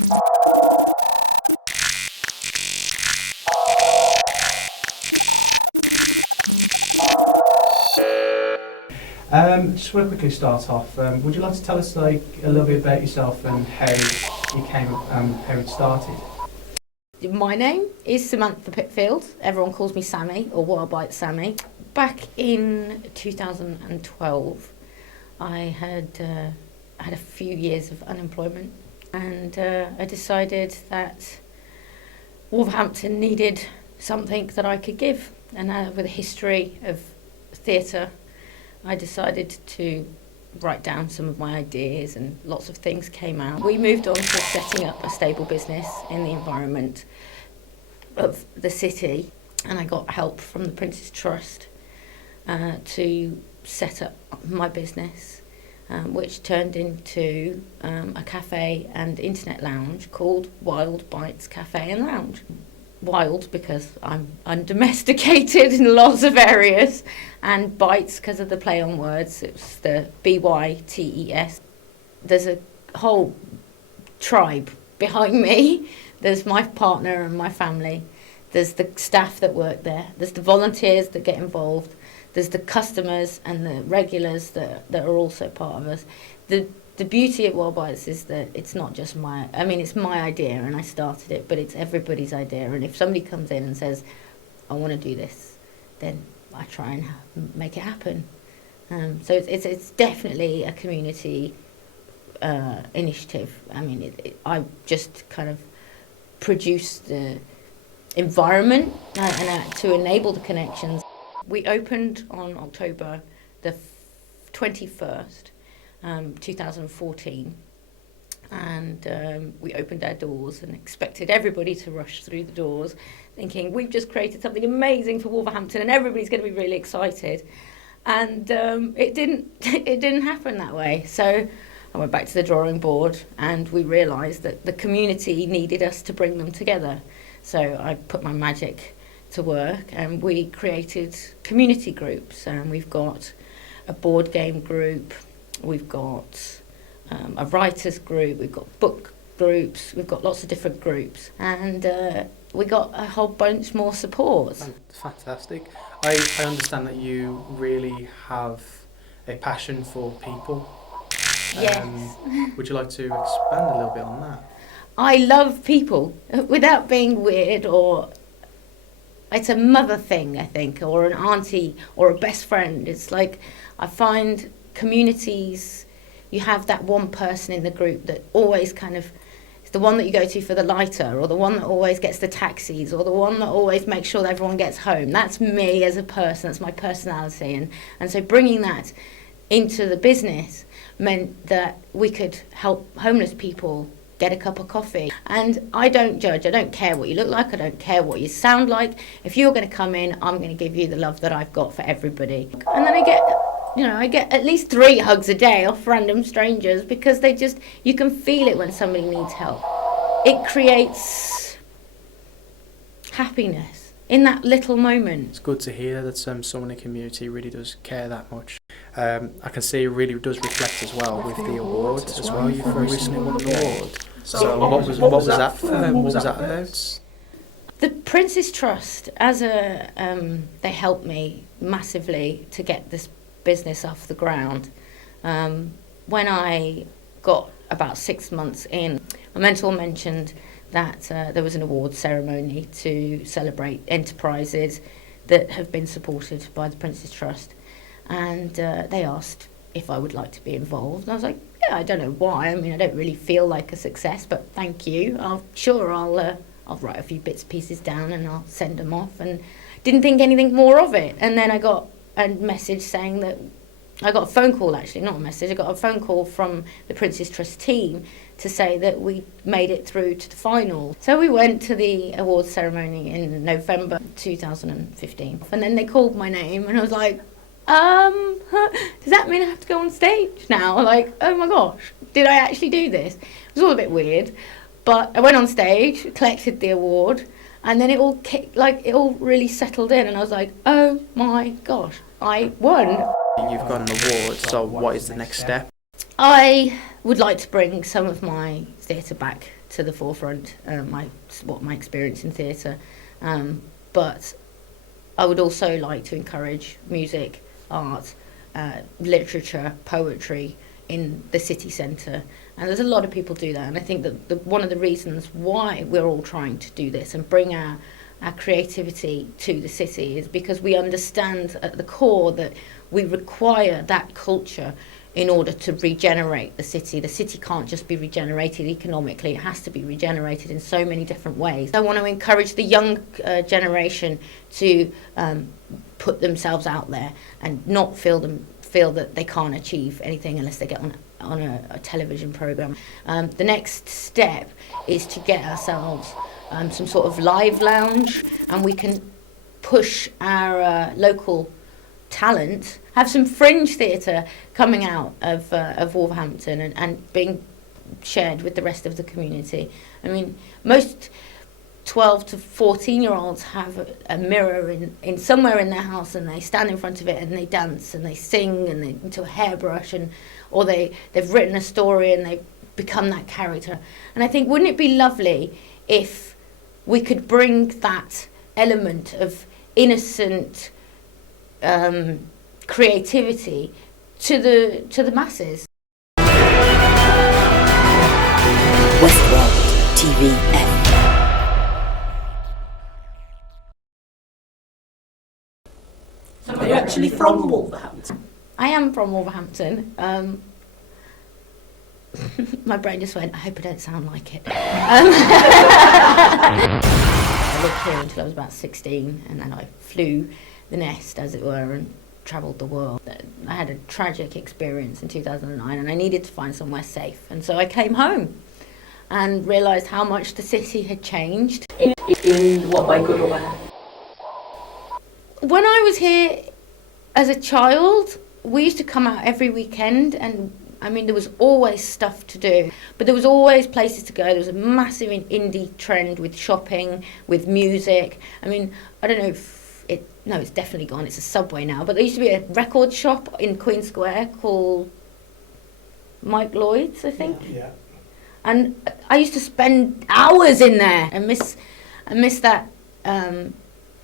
Just want to quickly start off. Would you like to tell us a little bit about yourself and how you came, how it started? My name is Samantha Pitfield. Everyone calls me Sammy, or Wild Bytes Sammy. Back in 2012, I had a few years of unemployment, and I decided that Wolverhampton needed something that I could give. And with a history of theatre, I decided to write down some of my ideas, and lots of things came out. We moved on to setting up a stable business in the environment of the city, and I got help from the Prince's Trust to set up my business, which turned into a cafe and internet lounge called Wild Bytes Cafe and Lounge. Wild because I'm undomesticated in lots of areas, and Bytes because of the play on words. It was the BYTES. There's a whole tribe behind me. There's my partner and my family. There's the staff that work there. There's the volunteers that get involved. There's the customers and the regulars that are also part of us. The beauty of Wild Bytes is that it's not just it's my idea and I started it, but it's everybody's idea. And if somebody comes in and says, I want to do this, then I try and make it happen. So it's definitely a community initiative. I just kind of produce the environment and to enable the connections. We opened on October the 21st. 2014, and we opened our doors and expected everybody to rush through the doors, thinking we've just created something amazing for Wolverhampton and everybody's going to be really excited. And it didn't happen that way. So I went back to the drawing board, and we realised that the community needed us to bring them together. So I put my magic to work, and we created community groups, and we've got a board game group. We've got a writers group, we've got book groups, we've got lots of different groups, and we got a whole bunch more support. Fantastic. I understand that you really have a passion for people. Yes. Would you like to expand a little bit on that? I love people, without being weird, or it's a mother thing, I think, or an auntie, or a best friend. It's like, I find communities, you have that one person in the group that always kind of is the one that you go to for the lighter, or the one that always gets the taxis, or the one that always makes sure that everyone gets home. That's me as a person, that's my personality. And so bringing that into the business meant that we could help homeless people get a cup of coffee. And I don't judge, I don't care what you look like, I don't care what you sound like. If you're going to come in, I'm going to give you the love that I've got for everybody. And then I get at least 3 hugs a day off random strangers, because you can feel it when somebody needs help. It creates happiness in that little moment. It's good to hear that someone in the community really does care that much. I can see it really does reflect as well with the award as well. You've recently won an award. So what was that for? What was that about? The Prince's Trust, they helped me massively to get this business off the ground. When I got about 6 months in, my mentor mentioned that there was an award ceremony to celebrate enterprises that have been supported by the Prince's Trust, and they asked if I would like to be involved. And I was like, yeah, I don't know why. I don't really feel like a success, but thank you. I'll write a few bits and pieces down and I'll send them off, and didn't think anything more of it. And then I got a message saying that, I got a phone call, actually, not a message, I got a phone call from the Prince's Trust team to say that we made it through to the final. So we went to the awards ceremony in November 2015, and then they called my name, and I was like, does that mean I have to go on stage now? Like, oh my gosh, did I actually do this? It was all a bit weird, but I went on stage, collected the award, and then it all really settled in, and I was like, oh my gosh, I won. You've got an award, so what is the next step? I would like to bring some of my theatre back to the forefront, my experience in theatre, but I would also like to encourage music, art, literature, poetry in the city centre, and there's a lot of people do that, and I think that one of the reasons why we're all trying to do this and bring our creativity to the city is because we understand at the core that we require that culture in order to regenerate the city. The city can't just be regenerated economically, it has to be regenerated in so many different ways. I want to encourage the young generation to put themselves out there and not feel that they can't achieve anything unless they get on a television programme. The next step is to get ourselves some sort of live lounge, and we can push our local talent, have some fringe theatre coming out of Wolverhampton and being shared with the rest of the community. I mean, most 12 to 14-year-olds have a mirror in somewhere in their house, and they stand in front of it and they dance and they sing and they into a hairbrush, or they've written a story and they become that character. And I think, wouldn't it be lovely if we could bring that element of innocent creativity to the masses? Westworld TVF. Are you actually from Wolverhampton? I am from Wolverhampton. My brain just went, I hope I don't sound like it. I lived here until I was about 16, and then I flew the nest, as it were, and travelled the world. I had a tragic experience in 2009, and I needed to find somewhere safe. And so I came home and realised how much the city had changed. In what way, good or bad? When I was here as a child, we used to come out every weekend, and I mean, there was always stuff to do, but there was always places to go. There was a massive indie trend with shopping, with music. I mean, I don't know if it's definitely gone. It's a Subway now, but there used to be a record shop in Queen Square called Mike Lloyd's, I think. Yeah. And I used to spend hours in there. I miss that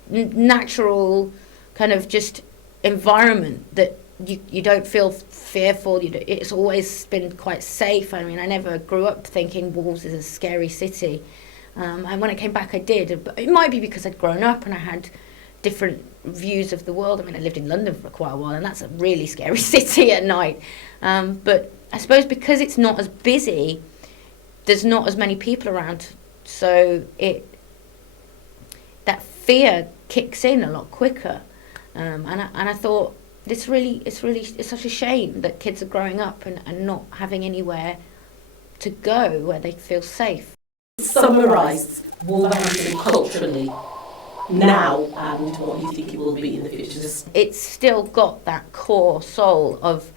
natural kind of just environment that you don't feel fearful. It's always been quite safe. I mean, I never grew up thinking Wolves is a scary city. And when I came back, I did. But it might be because I'd grown up and I had different views of the world. I mean, I lived in London for quite a while, and that's a really scary city at night. But I suppose because it's not as busy, there's not as many people around, so that fear kicks in a lot quicker. And I thought, it's such a shame that kids are growing up and not having anywhere to go where they feel safe. Summarise Wolverhampton culturally now and what you think it will be in the future. It's still got that core soul of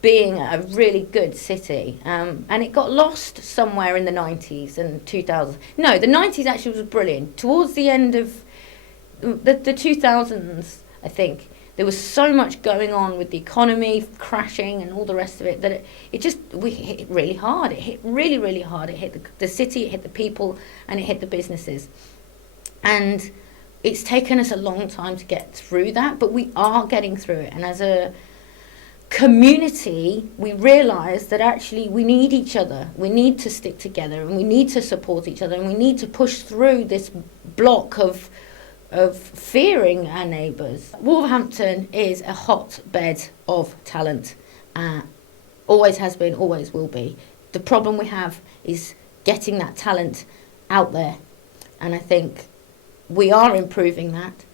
being a really good city, and it got lost somewhere in the 90s and 2000s. No, the 90s actually was brilliant. Towards the end of the 2000s, I think, there was so much going on with the economy crashing and all the rest of it that it hit really hard. It hit really, really hard. It hit the city, it hit the people, and it hit the businesses. And it's taken us a long time to get through that, but we are getting through it. And as a community, we realise that actually we need each other. We need to stick together, and we need to support each other, and we need to push through this block of fearing our neighbours. Wolverhampton is a hotbed of talent. Always has been, always will be. The problem we have is getting that talent out there. And I think we are improving that.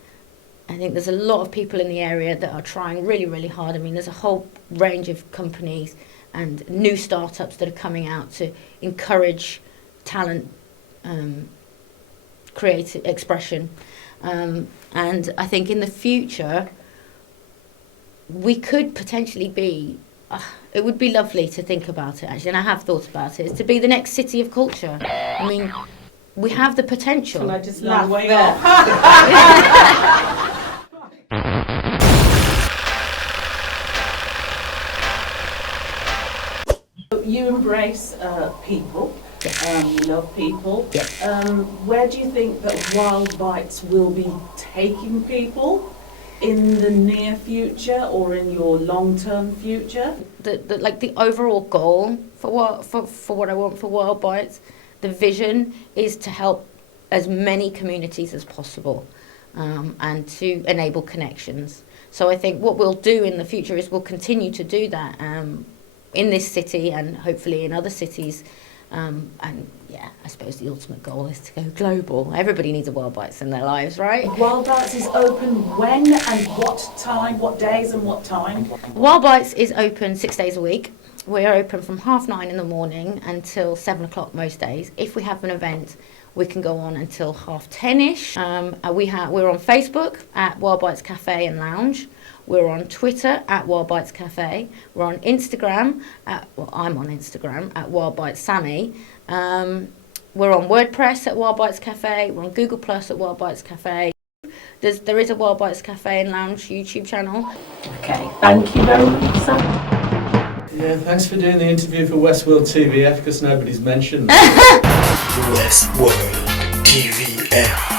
I think there's a lot of people in the area that are trying really, really hard. I mean, there's a whole range of companies and new startups that are coming out to encourage talent, creative expression. And I think in the future, we could potentially be, it would be lovely to think about it actually, and I have thought about it, is to be the next city of culture. I mean, we have the potential. Can I just laugh there? you embrace people. You love people. Yeah. Where do you think that Wild Bytes will be taking people in the near future or in your long-term future? The overall goal for what I want for Wild Bytes, the vision is to help as many communities as possible, and to enable connections. So I think what we'll do in the future is we'll continue to do that in this city and hopefully in other cities. And yeah, I suppose the ultimate goal is to go global. Everybody needs a Wild Bytes in their lives, right? Wild Bytes is open when and what time, what days and what time? Wild Bytes is open 6 days a week. We're open from 9:30 in the morning until 7 o'clock most days. If we have an event, we can go on until 10:30ish. We're on Facebook at Wild Bytes Cafe and Lounge. We're on Twitter at Wild Bytes Cafe. We're on Instagram I'm on Instagram at Wild Bytes Sammy. We're on WordPress at Wild Bytes Cafe. We're on Google Plus at Wild Bytes Cafe. There is a Wild Bytes Cafe and Lounge YouTube channel. Okay, thank you very much, Sam. Yeah, thanks for doing the interview for Westworld TVF because nobody's mentioned Westworld TVF.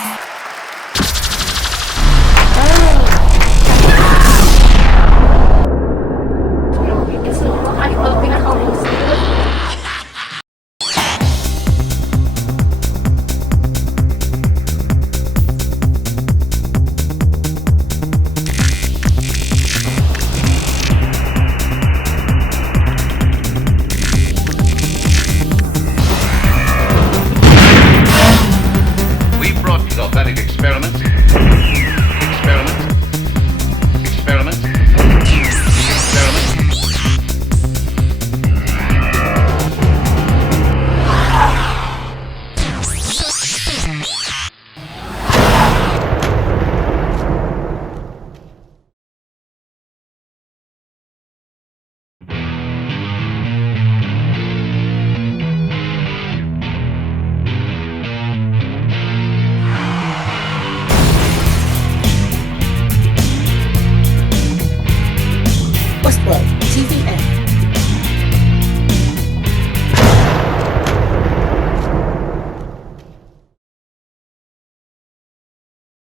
Authentic experiment. Westworld TVF.